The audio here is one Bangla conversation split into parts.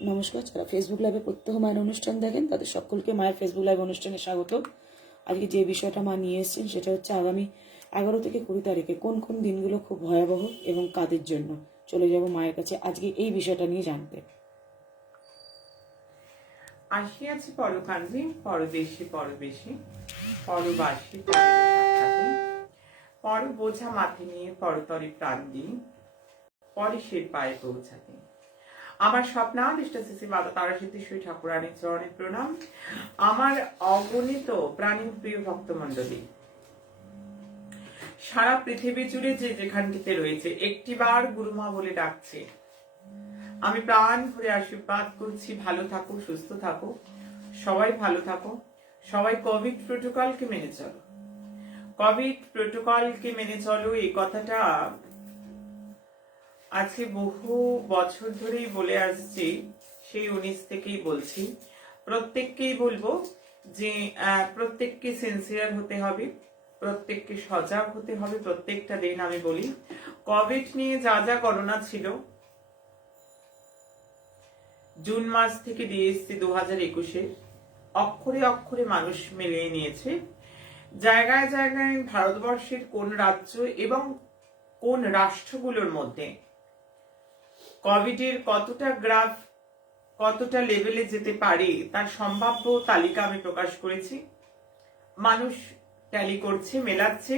নমস্কার, যারা ফেসবুক লাইভে প্রত্যহ মায়ের অনুষ্ঠান দেখেন তাদের সকলকে মায়ের ফেসবুক লাইভ অনুষ্ঠানে স্বাগত। আজকে যে বিষয়টা মা নিয়ে এসেছেন সেটা হচ্ছে আগামী 11 থেকে 20 তারিখে কোন কোন দিনগুলো খুব ভয়াবহ এবং কাদের জন্য। চলে যাব মায়ের কাছে আজকে এই বিষয়টা নিয়ে জানতে। আসিয়াছি পরকান্দি, পরদেশে পরবেশে, পরবাসী পরসাক্ষাতে, পর বোঝা মাথে নিয়ে পরতরে প্রাণ দিই, পরে সে পায়ে পৌঁছাতে। আমার স্বপ্নাদিষ্ট শ্রী মাতা তারাসিদ্ধেশ্বরী ঠাকুরানীর চরণে প্রণাম। আমার অগণিত প্রাণীর প্রিয় ভক্তমণ্ডলী, সারা পৃথিবী জুড়ে যে যেখানটিতে রয়েছে একটিবার গুরুমা বলে ডাকছে। আমি প্রাণ ভরে আশীর্বাদ করছি, ভালো থাকো, সুস্থ থাকো, সবাই ভালো থাকো, সবাই কোভিড প্রোটোকলকে মেনে চলো। কোভিড প্রোটোকলকে মেনে চলো এই কথাটা আজকে বহু বছর ধরেই বলে আসছি, সেই 19 থেকেই বলছি। প্রত্যেককেই বলবো যে প্রত্যেককে সিনসিয়ার হতে হবে, প্রত্যেককে সজাগ হতে হবে। প্রত্যেকটা দিন আমি বলি কোভিড নিয়ে যা যা করোনা ছিল জুন মাস থেকে দিয়ে এসছি 2021-এ, অক্ষরে অক্ষরে মানুষ মিলিয়ে নিয়েছে। জায়গায় জায়গায় ভারতবর্ষের কোন রাজ্য এবং কোন রাষ্ট্রগুলোর মধ্যে কোভিডের কতটা গ্রাফ কতটা লেভেলে যেতে পারে তার সম্ভাব্য তালিকা আমি প্রকাশ করেছি। মানুষ ট্যালি করছে, মেলাচ্ছে,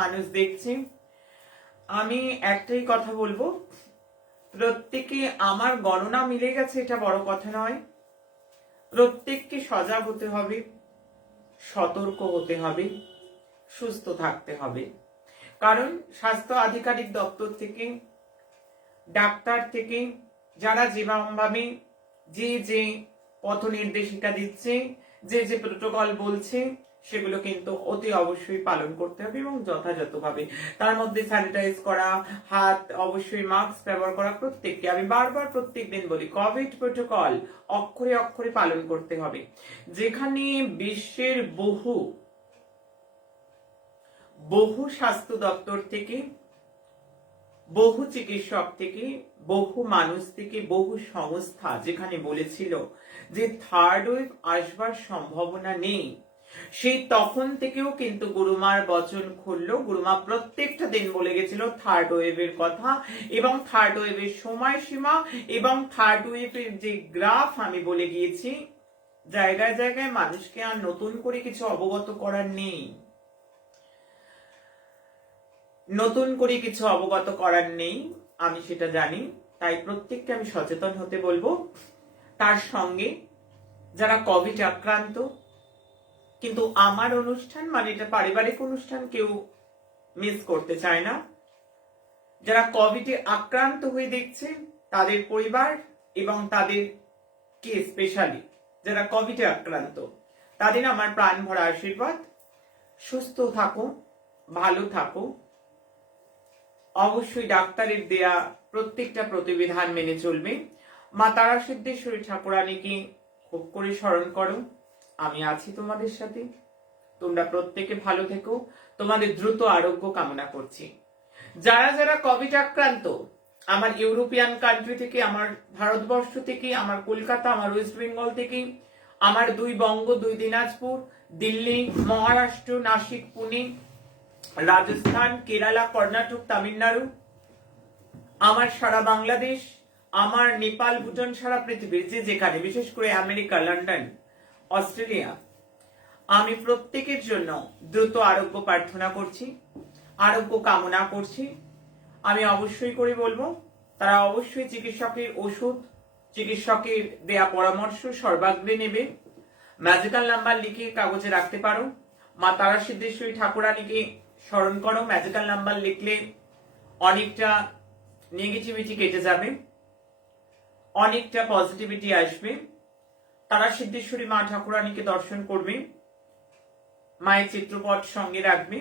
মানুষ দেখছে। আমি একটাই কথা বলবো, প্রত্যেকে আমার গণনা মিলে গেছে এটা বড় কথা নয়। প্রত্যেককে সজাগ হতে হবে, সতর্ক হতে হবে, সুস্থ থাকতে হবে। কারণ স্বাস্থ্য আধিকারিক দপ্তর থেকে, ডাক্তার থেকে যারা যেভাবে যে পথ নির্দেশিকা দিচ্ছে, যে প্রোটোকল বলছে, সেগুলো কিন্তু অতি অবশ্যই পালন করতে হবে এবং যথাযথভাবে। তার মধ্যে স্যানিটাইজ করা, হাত অবশ্যই মাস্ক ব্যবহার করা। প্রত্যেককে আমি বারবার প্রত্যেক দিন বলি কোভিড প্রোটোকল অক্ষরে অক্ষরে পালন করতে হবে। যেখানে বিশ্বের বহু স্বাস্থ্য দপ্তর থেকে, বহু চিকিৎসক থেকে, বহু মানুষ থেকে, বহু সংস্থা যেখানে বলেছিল যে থার্ড ওয়েভ আসবার সম্ভাবনা নেই, সেই তখন থেকেও কিন্তু গুরুমার বচন খুললো। গুরুমা প্রত্যেকটা দিন বলে গেছিল থার্ড ওয়েভের কথা এবং থার্ড ওয়েভের সময়সীমা এবং থার্ড ওয়েভের যে গ্রাফ আমি বলে গিয়েছি। জায়গায় জায়গায় মানুষকে আর নতুন করে কিছু অবগত করার নেই, নতুন করে কিছু অবগত করার নেই, আমি সেটা জানি। তাই প্রত্যেককে আমি সচেতন হতে বলবো। তার সঙ্গে যারা কোভিড আক্রান্ত, কিন্তু আমার অনুষ্ঠান মানে এটা পারিবারিক অনুষ্ঠান, কেউ মিস করতে চায় না। যারা কোভিডে আক্রান্ত হয়ে দেখছে তাদের পরিবার এবং তাদেরকে স্পেশালি যারা কোভিডে আক্রান্ত, তাদের আমার প্রাণ ভরা আশীর্বাদ। সুস্থ থাকো, ভালো থাকো, অবশ্যই ডাক্তারের দেয়া প্রত্যেকটা প্রতিবিধান মেনে চলবে। মা তারাসিদ্ধেশ্বরী ঠাকুরানীকে খুব করে স্মরণ করো। আমি আছি তোমাদের সাথে। তোমরা প্রত্যেকে ভালো থেকো, তোমাদের দ্রুত আরোগ্য কামনা করছি। যারা যারা কোভিড আক্রান্ত, আমার ইউরোপিয়ান কান্ট্রি থেকে, আমার ভারতবর্ষ থেকে, আমার কলকাতা, আমার ওয়েস্ট বেঙ্গল থেকে, আমার 2 বঙ্গ, 2 দিনাজপুর, দিল্লি, মহারাষ্ট্র, নাসিক, পুনে, রাজস্থান, কেরালা, কর্ণাটক, তামিলনাড়ু, আমার সারা বাংলাদেশ, আমার নেপাল, ভুটান, সারা পৃথিবীর যে যেখানে, বিশেষ করে আমেরিকা, লন্ডন, অস্ট্রেলিয়া, আমি প্রত্যেকের জন্য দ্রুত আরোগ্য প্রার্থনা করছি, আরোগ্য কামনা করছি। আমি অবশ্যই করে বলবো তারা অবশ্যই চিকিৎসকের ওষুধ, চিকিৎসকের দেয়া পরামর্শ সর্বাগ্রে নেবে। ম্যাজিক্যাল নাম্বার লিখে কাগজে রাখতে পারো। মা তারাসিদ্ধেশ্বরী ঠাকুরানীকে স্মরণ করো। ম্যাজিক্যাল নাম্বার লিখলে অনেকটা নেগেটিভিটি কেটে যাবে, অনেকটা পজিটিভিটি আসবে। তারাসিদ্ধেশ্বরী মা ঠাকুরানীকে দর্শন করবে, মায়ের চিত্রপট সঙ্গে রাখবে।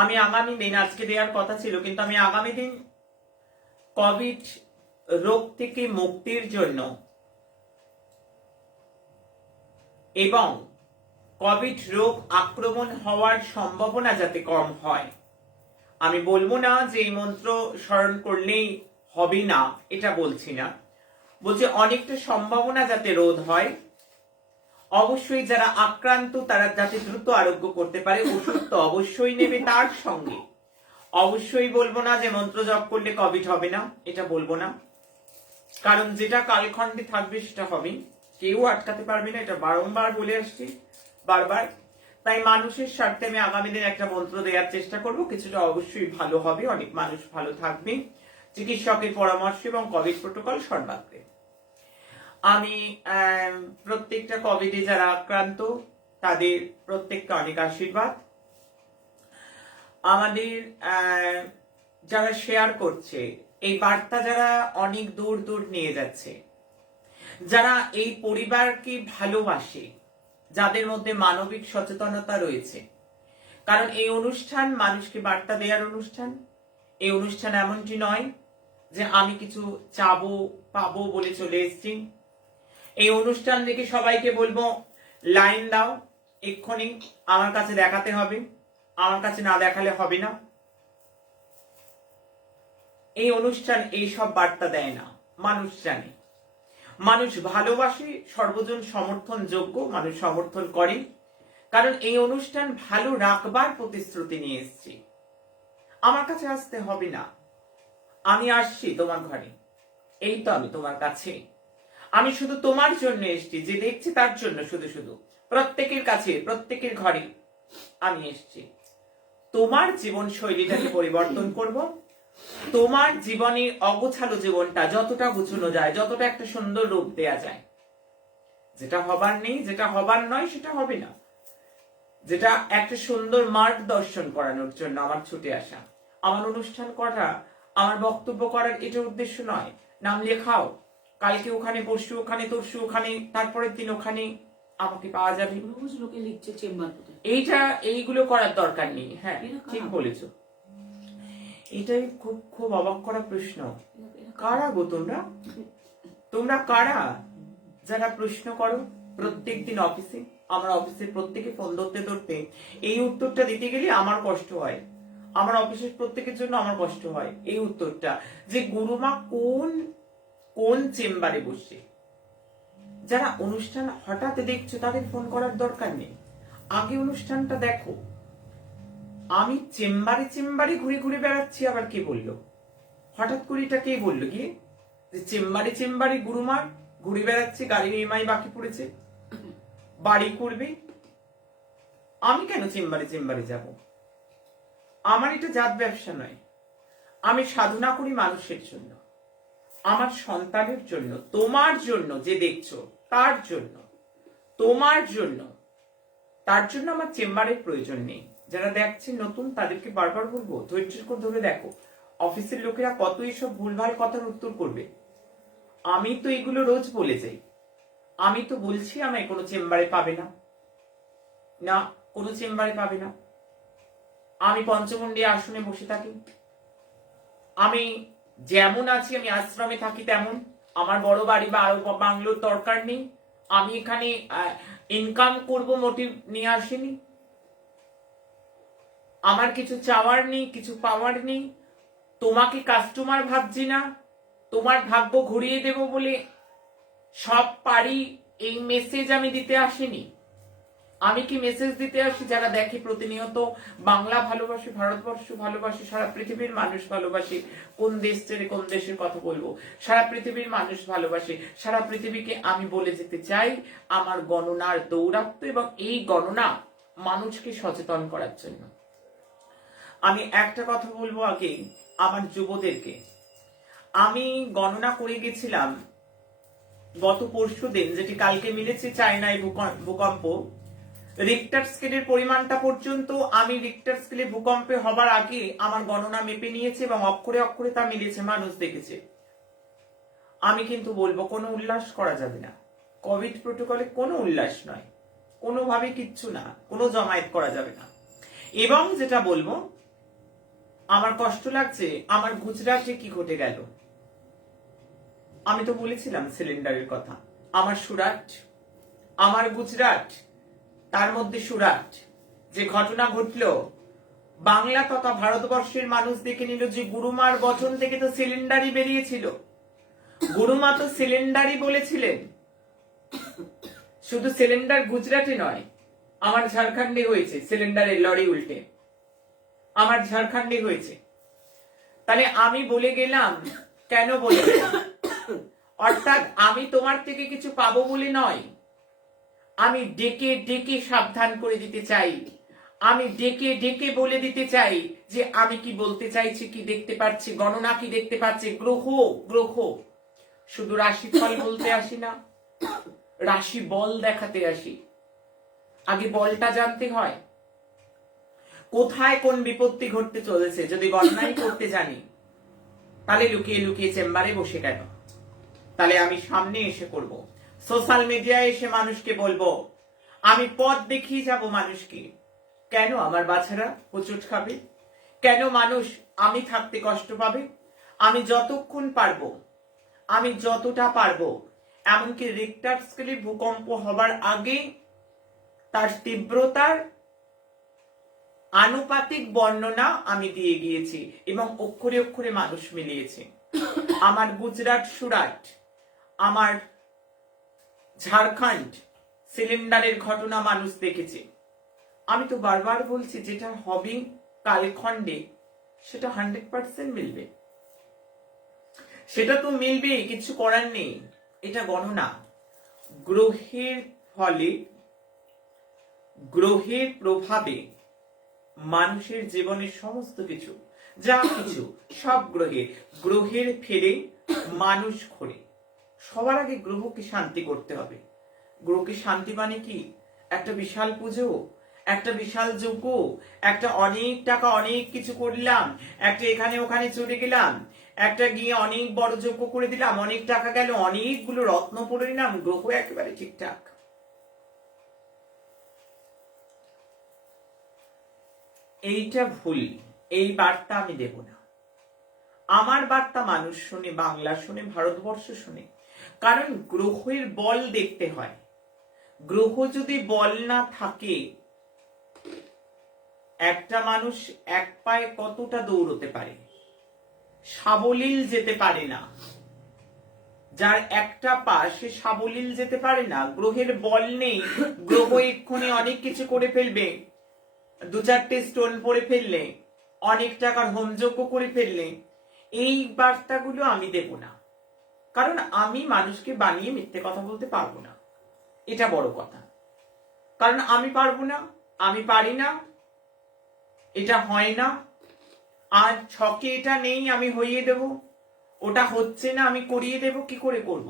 আমি আগামী দিন, আজকে দেওয়ার কথা ছিল কিন্তু আমি আগামী দিন কোভিড রোগ থেকে মুক্তির জন্য এবং কোভিড রোগ আক্রমণ হওয়ার সম্ভাবনা যাতে কম হয়, আমি বলবো না যে এই মন্ত্র স্মরণ করলেই হবে না, এটা বলছি না। বলছে অনেকটা সম্ভাবনা যাতে রোধ হয়, অবশ্যই যারা আক্রান্ত তারা যাতে দ্রুত আরোগ্য করতে পারে, ওষুধ তো অবশ্যই নেবে, তার সঙ্গে অবশ্যই বলবো না যে মন্ত্র জপ করলে কোভিড হবে না, এটা বলবো না, কারণ যেটা কালখণ্ডে থাকবে সেটা হবে, কেউ আটকাতে পারবে না, এটা বারংবার বলে আসছি বারবার। তাই মানুষের স্বার্থে আমি আগামী দিন একটা মন্ত্র দেওয়ার চেষ্টা করব, কিছুটা অবশ্যই ভালো হবে, অনেক মানুষ ভালো থাকবে, চিকিৎসকের পরামর্শ এবং কোভিড প্রোটোকল সর্বাগ্রে। আমি প্রত্যেকটা কোভিডে যারা আক্রান্ত তাদের প্রত্যেককে অনেক আশীর্বাদ। আমাদের যারা শেয়ার করছে এই বার্তা, যারা অনেক দূর দূর নিয়ে যাচ্ছে, যারা এই পরিবারকে ভালোবাসে, যাদের মধ্যে মানবিক সচেতনতা রয়েছে, কারণ এই অনুষ্ঠান মানুষকে বার্তা দেওয়ার অনুষ্ঠান। এই অনুষ্ঠান এমনটি নয় যে আমি কিছু চাবো পাবো বলে চলে এসেছি। এই অনুষ্ঠান দেখে সবাইকে বলবো লাইন দাও, এক্ষুনি আমার কাছে দেখাতে হবে, আমার কাছে না দেখালে হবে না। এই অনুষ্ঠান এই সব বার্তা দেয় না, মানুষ জানে, মানুষ ভালোবাসে, সর্বজন সমর্থন যোগ্য, মানুষ সমর্থন করে, কারণ এই অনুষ্ঠান ভালো রাখবার প্রতিশ্রুতি নিয়ে এসেছি। আমার কাছে আসতে হবে না, আমি আসছি তোমার ঘরে, এই তো আমি তোমার কাছে, আমি শুধু তোমার জন্য এসেছি, যে দেখছি তার জন্য, শুধু শুধু প্রত্যেকের কাছে, প্রত্যেকের ঘরে আমি এসেছি। তোমার জীবন শৈলীটাকে পরিবর্তন করব, তোমার জীবনে অগোছালো জীবনটা যতটা গুছানো যায়, যতটা একটা সুন্দর রূপ দেয়া যায়, যেটা হবার নেই, যেটা হবার নয় সেটা হবে না, যেটা একটা সুন্দর মার্গ দর্শন করানোর জন্য আমার ছুটে আসা, আমার অনুষ্ঠান করা, আমার বক্তব্য করার এটা উদ্দেশ্য নয়। নাম লেখাও, কালকে ওখানে, পরশু ওখানে, তরশু ওখানে, তারপরের দিন ওখানে আমাকে পাওয়া যাবে। লোকে লিখছে চেম্বার কোথায়, এইগুলো করার দরকার নেই। হ্যাঁ ঠিক বলেছো, এটাই খুব খুব অবাক করা প্রশ্ন। কারা গো তোমরা? তোমরা কারা যারা প্রশ্ন করো প্রত্যেকদিন অফিসে? আমার অফিসের প্রত্যেকে ফোন ধরতে ধরতে এই উত্তরটা দিতে গেলে আমার কষ্ট হয়, আমার অফিসের প্রত্যেকের জন্য আমার কষ্ট হয় এই উত্তরটা, যে গুরুমা কোন কোন চেম্বারে বসে। যারা অনুষ্ঠান হঠাৎ দেখছো তাদের ফোন করার দরকার নেই, আগে অনুষ্ঠানটা দেখো। আমি চেম্বারে চেম্বারে ঘুরে ঘুরে বেড়াচ্ছি, আবার কে বললো? হঠাৎ করে এটা কে বললো গিয়ে যে চেম্বারে চেম্বারে গুরুমার ঘুরে বেড়াচ্ছে, গাড়ির ইএমআই বাকি পড়েছে, বাড়ি করবে? আমি কেন চেম্বারে চেম্বারে যাব? আমার এটা জাত ব্যবসা নয়, আমি সাধনা করি মানুষের জন্য, আমার সন্তানের জন্য, তোমার জন্য, যে দেখছো তার জন্য, তোমার জন্য, তার জন্য আমার চেম্বারের প্রয়োজন নেই। যারা দেখছে নতুন তাদেরকে বারবার বলবো ধৈর্য করে ধরে দেখো, অফিসের লোকেরা কত এইসব ভুলভাল কথার উত্তর করবে। আমি তো এগুলো রোজ বলে যাই, আমি তো বলছি আমায় কোনো চেম্বারে পাবে না, না কোনো চেম্বারে পাবে না। আমি পঞ্চমুণ্ডী আসনে বসে থাকি, আমি যেমন আছি, আমি আশ্রমে থাকি তেমন, আমার বড় বাড়ি বা আরো বাংলোর দরকার নেই, আমি এখানে ইনকাম করব মোটিভ নিয়ে আসিনি, আমার কিছু চাওয়ার নেই, কিছু পাওয়ার নেই, তোমাকে কাস্টমার ভাবছি না, তোমার ভাগ্য ঘুরিয়ে দেব বলে সব পারি এই মেসেজ আমি দিতে আসিনি। আমি কি মেসেজ দিতে আসি যারা দেখে প্রতিনিয়ত বাংলা ভালোবাসি, ভারতবর্ষ ভালোবাসি, সারা পৃথিবীর মানুষ ভালোবাসি, কোন দেশ ছেড়ে কোন দেশের কথা বলবো, সারা পৃথিবীর মানুষ ভালোবাসি, সারা পৃথিবীকে আমি বলে যেতে চাই আমার গণনার দৌরাত্ম্য, এবং এই গণনা মানুষকে সচেতন করার জন্য। আমি একটা কথা বলবো আগে আমার যুবদেরকে, আমি গণনা করে গেছিলাম গত পরশুদিন, যেটি কালকে মিলেছে চায়নায় ভূকম্প, রিক্টার স্কেলের পরিমাণটা পর্যন্ত আমি রিক্টার স্কেলে ভূকম্পে হবার আগে আমার গণনা মেপে নিয়েছে এবং অক্ষরে অক্ষরে তা মিলেছে, মানুষ দেখেছে। আমি কিন্তু বলবো কোনো উল্লাস করা যাবে না, কোভিড প্রোটোকলে কোনো উল্লাস নয়, কোনোভাবে কিচ্ছু না, কোনো জমায়েত করা যাবে না। এবং যেটা বলবো, আমার কষ্ট লাগছে আমার গুজরাটে কি ঘটে গেল। আমি তো বলেছিলাম সিলিন্ডারের কথা, আমার সুরাট, আমার গুজরাট, তার মধ্যে সুরাট, যে ঘটনা ঘটলো, বাংলা তথা ভারতবর্ষের মানুষ দেখে নিল যে গুরুমার বচন থেকে তো সিলিন্ডারই বেরিয়েছিল। গুরুমা তো সিলিন্ডারই বলেছিলেন। শুধু সিলিন্ডার গুজরাটে নয়, আমার ঝাড়খণ্ডে হয়েছে সিলিন্ডারের লরি উল্টে, আমার ঝাড়খণ্ডে হয়েছে। তাহলে আমি বলে গেলাম, কেন বলে গেলাম? অর্থাৎ আমি তোমার থেকে কিছু পাবো বলে নয়, আমি ডেকে ডেকে সাবধান করে দিতে চাই, আমি ডেকে ডেকে বলে দিতে চাই যে আমি কি বলতে চাইছি, কি দেখতে পাচ্ছি, গণনা কি দেখতে পাচ্ছি, গ্রহ গ্রহ। শুধু রাশিফল বলতে আসি না, রাশি বল দেখাতে আসি। আগে বলটা জানতে হয়, কোথায় কোন বিপত্তি ঘটতে চলেছে যদি গণনাই করতে জানি, তাহলে লুকিয়ে লুকিয়ে চেম্বারে বসে কেন? তাহলে আমি সামনে এসে করব, সোশ্যাল মিডিয়ায় এসে মানুষকে বলবো, আমি পথ দেখিয়ে যাব মানুষকে। কেন আমার বাচ্চারা হোঁচট খাবে? কেন মানুষ আমি থাকতে কষ্ট পাবে? আমি যতক্ষণ পারবো, আমি যতটা পারবো, এমনকি রিক্টার স্কেলে ভূকম্প হবার আগে তার তীব্রতার আনুপাতিক বর্ণনা আমি দিয়ে গিয়েছি এবং অক্ষরে অক্ষরে মানুষ মিলিয়েছে। আমার গুজরাট, সুরাট, আমার ঝাড়খণ্ড সিলিন্ডারের ঘটনা মানুষ দেখেছে। আমি তো বারবার বলছি, যেটা হবে কালখণ্ডে সেটা 100% মিলবে, সেটা তো মিলবে, কিছু করার নেই। এটা গণনা, গ্রহের ফলে, গ্রহের প্রভাবে মানুষের জীবনের সমস্ত কিছু, যা কিছু সব গ্রহে, গ্রহের ফেরে মানুষ ঘোরে। সবার আগে গ্রহকে শান্তি করতে হবে। গ্রহকে শান্তি মানে কি? একটা বিশাল পুজো, একটা বিশাল যজ্ঞ, একটা অনেক টাকা অনেক কিছু করলাম, একটা এখানে ওখানে চলে গেলাম, একটা গিয়ে অনেক বড় যজ্ঞ করে দিলাম, অনেক টাকা গেল, অনেকগুলো রত্ন পরে নিলাম, গ্রহ একেবারে ঠিকঠাক। এইটা ভুল, এই বার্তা আমি দেব না। আমার বার্তা মানুষ শুনে, বাংলা শুনে, ভারতবর্ষ শুনে। কারণ গ্রহের বল দেখতে হয়। গ্রহ যদি বল না থাকে, একটা মানুষ এক পায়ে কতটা দৌড়তে পারে, সাবলীল যেতে পারে না। যার একটা পা, সে সাবলীল যেতে পারে না। গ্রহের বল নেই, গ্রহ এক্ষুনি অনেক কিছু করে ফেলবে, 2-4টে স্টোন পরে ফেললে, অনেক টাকার হোমযজ্ঞ করে ফেললে। এই বার্তাগুলো আমি দেব না, কারণ আমি মানুষকে বানিয়ে মিথ্যে কথা বলতে পারবো না, এটা বড় কথা। কারণ আমি পারবো না, আমি পারি না, এটা হয় না। আর ছকে এটা নেই, আমি হইয়ে দেব। ওটা হচ্ছে না, আমি করিয়ে দেব। কি করে করব?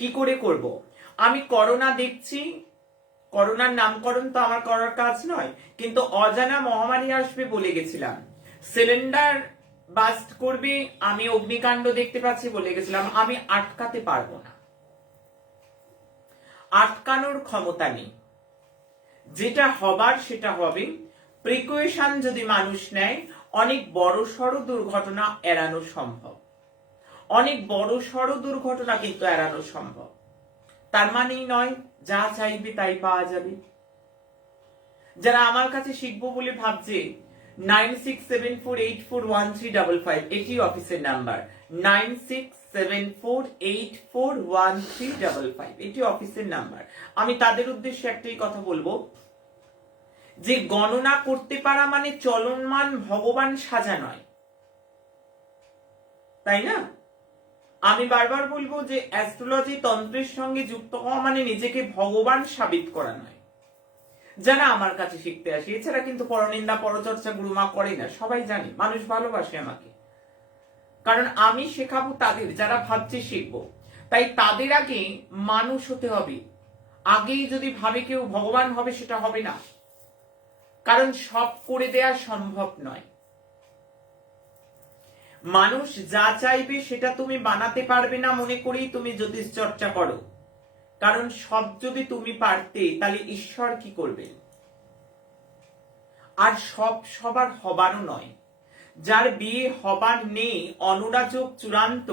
কি করে করব? আমি করোনা দেখছি, করোনার নামকরণ তো আমার করার কাজ নয়, কিন্তু অজানা মহামারী আসবে বলে গেছিলাম। সিলিন্ডার বাস্ট করবে, আমি অগ্নিকাণ্ড দেখতে পাচ্ছি বলে গেছিলাম। আমি আটকাতে পারবো না, আটকানোর ক্ষমতা নেই। যেটা হবার সেটা হবে। প্রিকশন যদি মানুষ নেয়, অনেক বড় সড় দুর্ঘটনা এড়ানো সম্ভব। অনেক বড় সড় দুর্ঘটনা কিন্তু এড়ানো সম্ভব। তার মানেই নয় যা চাইবে তাই পাওয়া যাবে। যারা আমার কাছে শিখবো বলে ভাবছে, 9674841355 এটি অফিসের নাম্বার। 9674841355 এটি অফিসের নাম্বার। আমি তাদের উদ্দেশ্যে একটাই কথা বলবো, যে গণনা করতে পারা মানে চলমান ভগবান সাজা নয়, তাই না? আমি বারবার বলবো যে অ্যাস্ট্রোলজি তন্ত্রের সঙ্গে যুক্ত হওয়া মানে নিজেকে ভগবান সাবিত করা নয়। যারা আমার কাছে শিখতে আসে, এছাড়া কিন্তু পরনিন্দা পরচর্চা গুরুমা করে না, সবাই জানে। মানুষ ভালোবাসে আমাকে, কারণ আমি শেখাবো তাদের যারা ভাবছে শিখবো। তাই তাদের আগে মানুষ হতে হবে। আগেই যদি ভাবে কেউ ভগবান হবে, সেটা হবে না। কারণ সব করে দেয়া সম্ভব নয়। মানুষ যা চাইবে সেটা তুমি বানাতে পারবে না মনে করেই তুমি জ্যোতিষ চর্চা করো। কারণ সব যদি তুমি পারতে, তাহলে ঈশ্বর কি করবে? আর সব সবার হবারও নয়। যার বিয়ে হবার নেই, অনুরাযোগ চূড়ান্ত,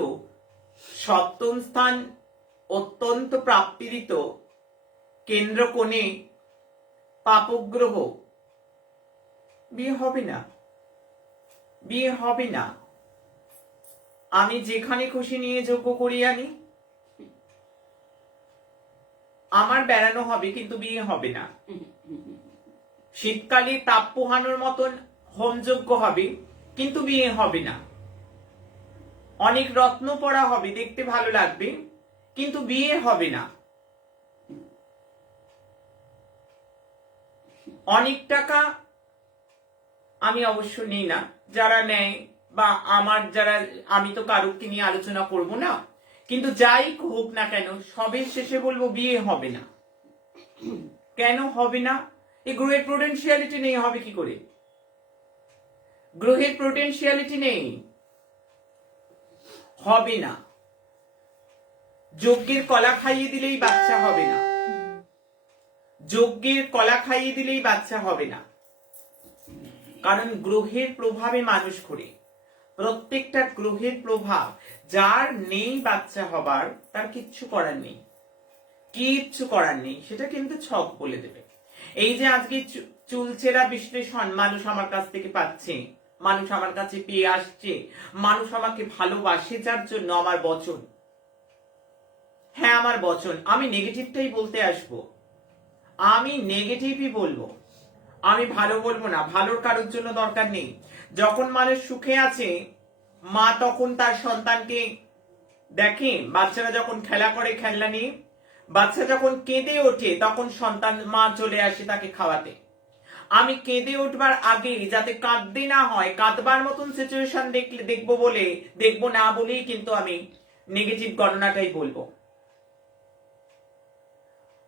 সপ্তম স্থান অত্যন্ত প্রাপ্তিরিত, কেন্দ্র কোণে পাপগ্রহ, বিয়ে হবে না, বিয়ে হবে না। আমি যেখানে খুশি নিয়ে যোগ্য করিয়ে আনি। আমার বেড়ানো হবে কিন্তু বিয়ে হবে না। শীতকালে তাপ পোহানোর মতন হোমযজ্ঞ হবে কিন্তু বিয়ে হবে না। অনেক রত্ন পরা হবে, দেখতে ভালো লাগবে, কিন্তু বিয়ে হবে না। অনেক টাকা আমি অবশ্য নিই না, যারা নেয় বা আমার যারা, আমি তো কারোকে নিয়ে আলোচনা করব না, কিন্তু যাই হোক না কেন সবের শেষে বলবো বিয়ে হবে না। কেন হবে না? এই গ্রহের পোটেনশিয়ালিটি নেই, হবে কি করে? গ্রহের পোটেনশিয়ালিটি নেই, হবে না। যজ্ঞের কলা খাইয়ে দিলেই বাচ্চা হবে না। যজ্ঞের কলা খাইয়ে দিলেই বাচ্চা হবে না, কারণ গ্রহের প্রভাবে মানুষ করে। প্রত্যেকটা গ্রহের প্রভাব, যার নেই বাচ্চা হবার, তার কিচ্ছু করার নেই, কিচ্ছু করার নেই, সেটা কিন্তু ছক বলে দেবে। এই যে আজকে চুলচেরা বিশ্লেষণ মানুষ আমার কাছ থেকে পাচ্ছে, মানুষ আমার কাছে পেয়ে আসছে, মানুষ আমাকে ভালোবাসে, যার জন্য আমার বচন, হ্যাঁ আমার বচন, আমি নেগেটিভটাই বলতে আসবো, আমি নেগেটিভই বলবো, আমি ভালো বলবো না। ভালোর কারোর জন্য দরকার নেই। যখন মানুষ সুখে আছে, মা তখন তার সন্তানকে দেখে, বাচ্চারা যখন খেলা করে খেলনা নিয়ে, বাচ্চা যখন কেঁদে ওঠে তখন সন্তান মা চলে আসে তাকে খাওয়াতে। আমি কেঁদে উঠবার আগে যাতে কাঁদতে না হয়, কাঁদবার মতন সিচুয়েশন দেখবো না বলেই কিন্তু আমি নেগেটিভ গণনাটাই বলবো।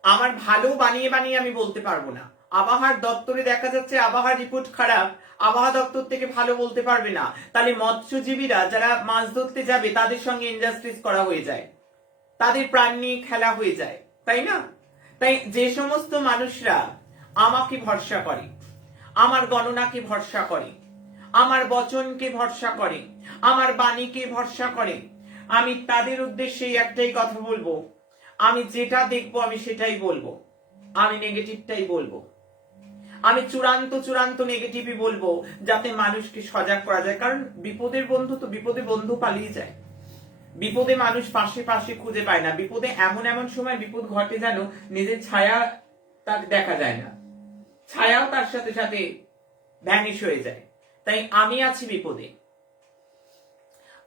আমার ভালো বানিয়ে বানিয়ে আমি বলতে পারবো না। আবহাওয়ার দপ্তরে দেখা যাচ্ছে আবহাওয়ার রিপোর্ট খারাপ, আবহাওয়া দপ্তর থেকে ভালো বলতে পারবে না, তাহলে মৎস্যজীবীরা যারা মাছ ধরতে যাবে তাদের সঙ্গে ইনজাস্টিস করা হয়ে যায়, তাদের প্রাণ নিয়ে খেলা হয়ে যায়, তাই না? তাই যে সমস্ত মানুষরা আমাকে ভরসা করে, আমার গণনাকে ভরসা করে, আমার বচনকে ভরসা করে, আমার বাণীকে ভরসা করে, আমি তাদের উদ্দেশ্যে একটাই কথা বলবো, আমি যেটা দেখবো আমি সেটাই বলবো, আমি নেগেটিভটাই বলবো, আমি চূড়ান্ত নেগেটিভই বলবো, যাতে মানুষকে সজাগ করা যায়। কারণ বিপদের বন্ধু তো, বিপদে বন্ধু পালিয়ে যায়, বিপদে মানুষ পাশে পাশে খুঁজে পায় না। বিপদে এমন এমন সময় বিপদ ঘটে যেন নিজের ছায়া তাকে দেখা যায় না, ছায়াও তার সাথে সাথে ভ্যানিশ হয়ে যায়। তাই আমি আছি বিপদে,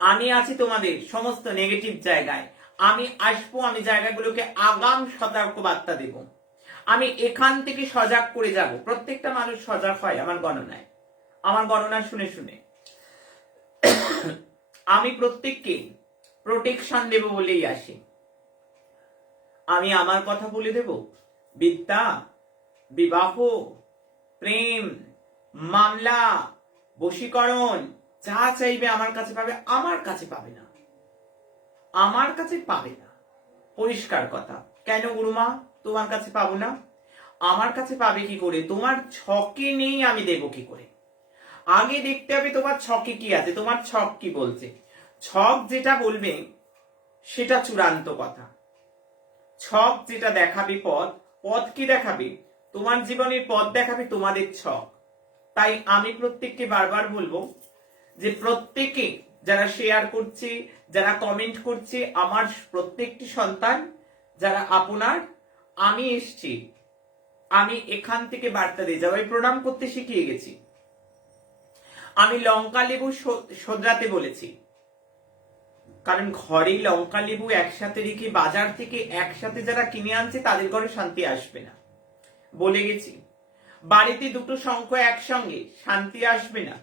আমি আছি তোমাদের সমস্ত নেগেটিভ জায়গায়, আমি আসবো, আমি জায়গাগুলোকে আগাম সতর্ক বার্তা দেব, আমি এখান থেকে সজাগ করে যাব। প্রত্যেকটা মানুষ সজাগ হয় আমার গণনায়, আমার গণনা শুনে শুনে আমি প্রত্যেককে প্রোটেকশন দেব বলেই আসি। আমি আমার কথা বলে দেব, বিদ্যা, বিবাহ, প্রেম, মামলা, বশীকরণ, যা চাইবে আমার কাছে পাবে, আমার কাছে পাবে না, আমার কাছে পাবে না। পরিষ্কার কথা। কেন গুরুমা তোমার কাছে পাবো না? আমার কাছে পাবে কি করে? তোমার ছকে নেই, আমি দেব কি করে? আগে দেখতে হবে তোমার ছকে কি আছে, তোমার ছক কি বলছে। ছক যেটা বলবে সেটা চূড়ান্ত কথা। ছক যেটা দেখাবে, পথ, পথ কি দেখাবে? তোমার জীবনের পথ দেখাবে তোমাদের ছক। তাই আমি প্রত্যেককে বারবার বলবো যে প্রত্যেকে যারা শেয়ার করছে, যারা কমেন্ট করছে, আমার প্রত্যেকটি সন্তান যারা আপনার, আমি এসছি, আমি এখান থেকে বার্তা দিয়ে যাবো। আমি প্রণাম করতে শিখিয়ে গেছি, আমি লঙ্কা লেবু শোধরাতে বলেছি, কারণ ঘরে লঙ্কা লেবু একসাথে রেখে বাজার থেকে একসাথে যারা কিনে আনছে তাদের ঘরে শান্তি আসবে না, বলে গেছি। বাড়িতে দুটো শঙ্খ একসঙ্গে শান্তি আসবে না,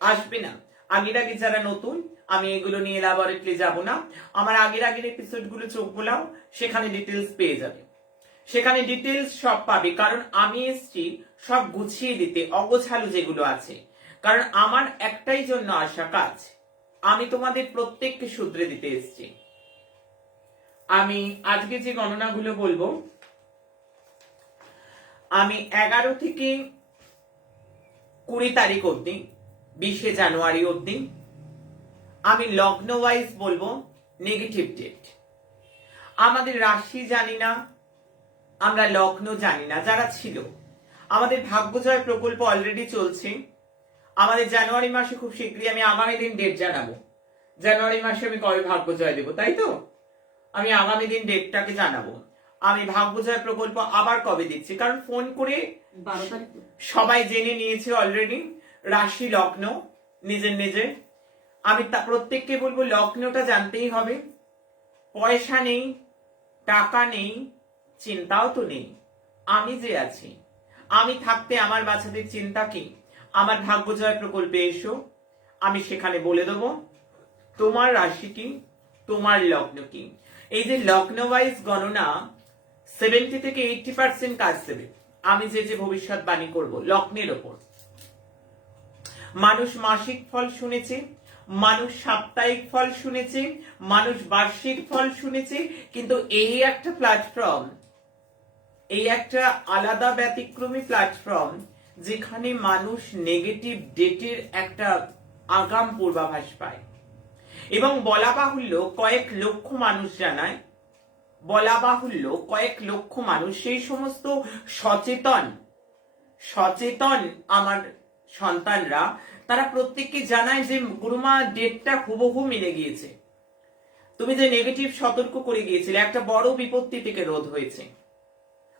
আসবে না। আগের আগে যারা নতুন, আমি এগুলো নিয়ে ল্যাবরেটরি যাব না, আমার আগের এপিসোড গুলো চোখ বোলাও, সেখানে ডিটেলস পেয়ে যাবে, সেখানে ডিটেলস সব পাবে। কারণ আমি এসছি সব গুছিয়ে দিতে, অগোছালো যেগুলো আছে। কারণ আমার একটাই জন্য আসা কাজ, আমি তোমাদের প্রত্যেককে শুধরে দিতে এসছি। আমি আজকে যে গণনাগুলো বলবো, আমি 11 থেকে 20 তারিখ অবধি, 20 জানুয়ারি অবধি আমি লগ্ন ওয়াইজ বলবো, নেগেটিভ ডেট। আমাদের রাশি জানি না, আমরা লগ্ন জানি না। যারা ছিল, আমাদের ভাগ্যজয় প্রকল্প অলরেডি চলছে, আমাদের জানুয়ারি মাসে খুব শীঘ্রই আমি আগামী দিন ডেট জানাবো। জানুয়ারি মাসে আমি কবে ভাগ্য জয় দেবো, তাই তো? আমি আগামী দিন ডেটটাকে জানাবো। আমি ভাগ্য জয় প্রকল্প আবার কবে দিচ্ছি, কারণ ফোন করে 12 তারিখ। সবাই জেনে নিয়েছে অলরেডি রাশি লগ্ন নিজের নিজের। আমি তা প্রত্যেককে বলবো লগ্নটা জানতেই হবে। পয়সা নেই, টাকা নেই, চিন্তাও তো নেই, আমি যে আছি। আমি থাকতে আমার বাচ্চাদের চিন্তা কি? আমার ভাগ্য জয় প্রকল্পে এসো, আমি সেখানে বলে দেবো তোমার রাশি কি, তোমার লগ্ন কি। এই যে লগ্ন ওয়াইজ গণনা 70 থেকে 80% কাজ দেবে। আমি যে যে ভবিষ্যৎবাণী করব লগ্নের ওপর। মানুষ মাসিক ফল শুনেছে, মানুষ সাপ্তাহিক ফল শুনেছে, মানুষ বার্ষিক ফল শুনেছে, কিন্তু এই একটা প্ল্যাটফর্ম, এই একটা আলাদা ব্যতিক্রমী প্ল্যাটফর্ম যেখানে মানুষ নেগেটিভ ডেটের একটা আগাম পূর্বাভাস পায়। এবং বলা বাহুল্য কয়েক লক্ষ মানুষ জানায়, বলা বাহুল্য কয়েক লক্ষ মানুষ, সেই সমস্ত সচেতন আমার সন্তানরা, তারা প্রত্যেককে জানায় যে গুরুমা ডেটটা হুবহু মিলে গিয়েছে। তুমি যে নেগেটিভ সতর্ক করে গিয়েছিলে, একটা বড় বিপত্তি থেকে রোধ হয়েছে।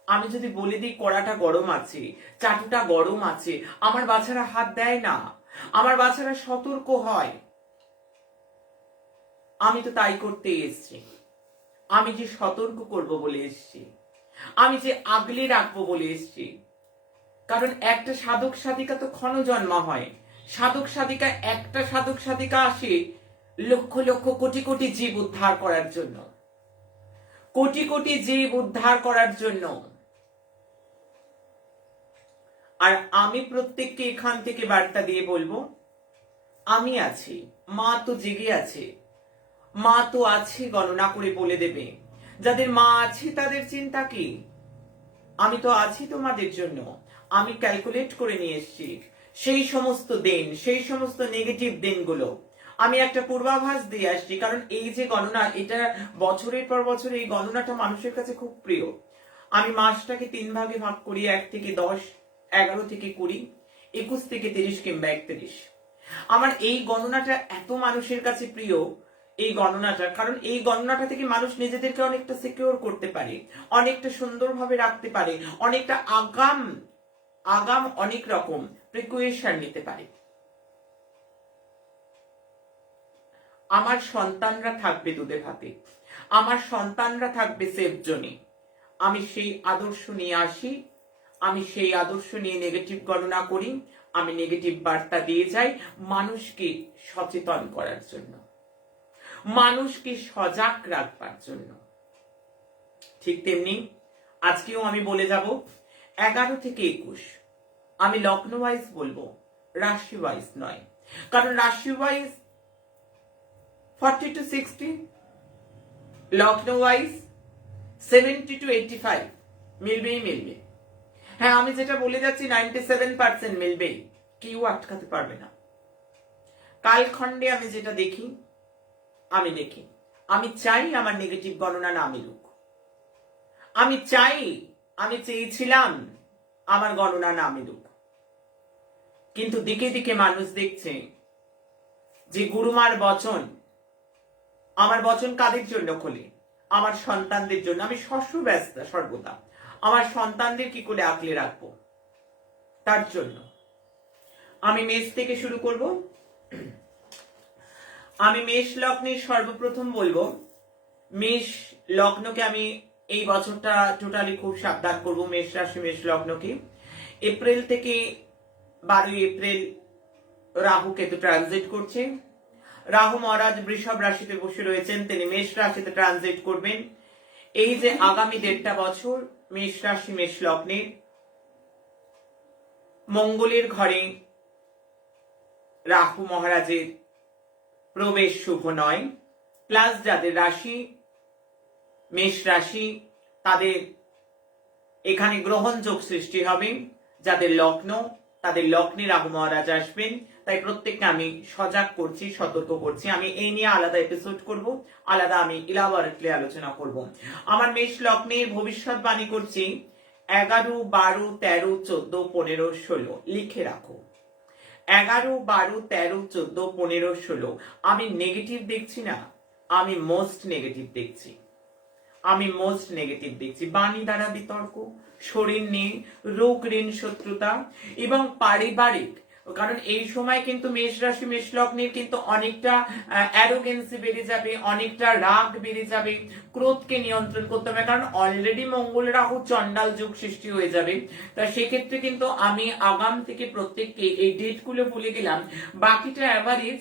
আমি যদি বলে দিই কড়াটা গরম আছে, চাটুটা গরম আছে, আমার বাচ্চারা হাত দেয় না, আমার বাচ্চারা সতর্ক হয়। আমি তো তাই করতে এসেছি। আমি যে সতর্ক করব বলে এসেছি, আমি যে আগলে রাখবো বলে এসেছি। কারণ একটা সাধক সাধিকা তো ক্ষণজন্মা হয়। সাধক সাধিকা, একটা সাধক সাধিকা আসে লক্ষ লক্ষ কোটি কোটি জীব উদ্ধার করার জন্য, কোটি কোটি জীব উদ্ধার করার জন্য। আর আমি প্রত্যেককে এখান থেকে বার্তা দিয়ে বলবো আমি আছি, মা তো জেগে আছে, মা তো আছে, গণনা করে বলে দেবে। যাদের মা আছে তাদের চিন্তা কি? আমি তো আছি তোমাদের জন্য। আমি ক্যালকুলেট করে নিয়ে এসেছি সেই সমস্ত দিন, সেই সমস্ত নেগেটিভ দিনগুলো আমি একটা পূর্বাভাস দিয়ে আসছি। কারণ এই যে গণনা, এটা বছরের পর বছর এই গণনাটা মানুষের কাছে খুব প্রিয়। আমি মাসটাকে 3 ভাগে ভাগ করি, 1 থেকে 10, 11 থেকে 20, 21 থেকে 30 কিংবা 31। আমার এই গণনাটা এত মানুষের কাছে প্রিয়, এই গণনাটা, কারণ এই গণনাটা থেকে মানুষ নিজেদেরকে অনেকটা সিকিউর করতে পারে, অনেকটা সুন্দরভাবে রাখতে পারে, অনেকটা আগাম অনেক রকম প্রিকয়েশন নিতে পারে। আমার সন্তানরা থাকবে দুধে ভাতে, আমার সন্তানরা থাকবে সেফ জোনে। আমি সেই আদর্শ নিয়ে আসি, আমি সেই আদর্শ নিয়ে নেগেটিভ গণনা করি, আমি নেগেটিভ বার্তা দিয়ে যাই মানুষকে সচেতন করার জন্য, মানুষকে সজাগ রাখবার জন্য। ঠিক তেমনি আজকেও আমি বলে যাব 11 থেকে 21। আমি লগ্ন ওয়াইজ বলবো, রাশি ওয়াইজ নয়। কারণ রাশি ওয়াইজ 40 to 60, লগ্ন ওয়াইজ 70 to 85 মিলবেই মিলবে। হ্যাঁ, আমি যেটা বলে যাচ্ছি 97% মিলবেই, কেউ আটকাতে পারবে না। কালখণ্ডে আমি যেটা দেখি, আমি চাই আমার নেগেটিভ গণনা না মিলুক। আমি চেয়েছিলাম আমার গণনা না মিলুক। কিন্তু দিকে দিকে মানুষ দেখছে যে গুরুমার বচন, আমার বচন কাদের জন্য খোলে? আমার সন্তানদের জন্য। আমি ব্যস্ত সর্বদা আমার সন্তানদের কি করে আঁকলে রাখবো, তার জন্য। আমি মেষ থেকে শুরু করব। আমি মেষ লগ্নের সর্বপ্রথম বলবো, মেষ লগ্নকে আমি এই বছরটা টোটালি খুব সাবধান করব। মেষ রাশি মেষ লগ্নকে এপ্রিল থেকে 12 এপ্রিল রাহু কেতু ট্রানজিট করছে। রাহু মহারাজ বৃষভ রাশিতে বসে রয়েছেন, তিনি মেষ রাশিতে ট্রানজিট করবেন। এই যে আগামী 1.5 বছর মেষ রাশি মেষ লগ্নে মঙ্গলের ঘরে রাহু মহারাজের প্রবেশ শুভ নয়। প্লাস যাদের রাশি মেষ রাশি, তাদের এখানে গ্রহণ যোগ সৃষ্টি হবে। যাদের লগ্ন, তাদের লগ্নে রাহু মহারাজ আসবেন। তাই প্রত্যেককে আমি সজাগ করছি, সতর্ক করছি। আমি এই নিয়ে আলাদা এপিসোড করব, আলাদা আমি ইলাবরেটলি আলোচনা করব। আমার মেষ লগ্নের ভবিষ্যৎবাণী করছি 11, 12, 13, 14, 15, 16 লিখে রাখো। 11, 12, 13, 14, 15, 16 আমি নেগেটিভ দেখছি না, আমি মোস্ট নেগেটিভ দেখছি। বাণী দ্বারা বিতর্ক, শরীর নিয়ে রোগ, ঋণ, শত্রুতা এবং পারিবারিক, কারণ এই সময় কিন্তু মেষ রাশি, মেষ লগ্নের কিন্তু অনেকটা অ্যারোগেন্সি বেড়ে যাবে, অনেকটা রাগ বেড়ে যাবে, ক্রোধকে নিয়ন্ত্রণ করতে হবে, কারণ অলরেডি মঙ্গল রাহু চন্ডাল যুগ সৃষ্টি হয়ে যাবে। তা সেক্ষেত্রে কিন্তু আমি আগাম থেকে প্রত্যেককে এই ডেটগুলো বলে গেলাম, বাকিটা অ্যাভারেজ